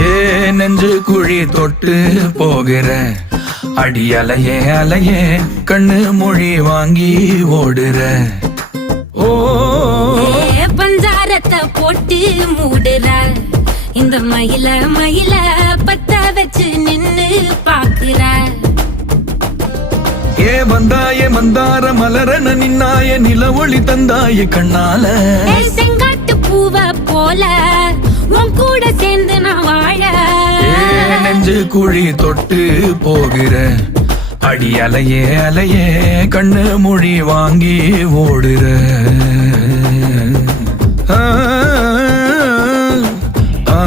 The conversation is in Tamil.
ஏ நெஞ்சு குழி தொட்டு போகிற அடி அலையே அலையே கண்ணு மொழி வாங்கி ஓடுற. ஓ பஞ்சாரத்தை போட்டு மூடுற இந்த மயில மயில பத்த வச்சு நின்னு பாக்குற. ஏ வந்தாய மந்தார மலரன நின்னாய நில ஒளி தந்தாய கண்ணால. செங்காட்டு பூவ போல உன் கூட சேர்ந்து நான் வாழ. நெஞ்சு குழி தொட்டு போகிற அடி அலையே அலையே கண்ணு மொழி வாங்கி ஓடுற. ஆ ஆ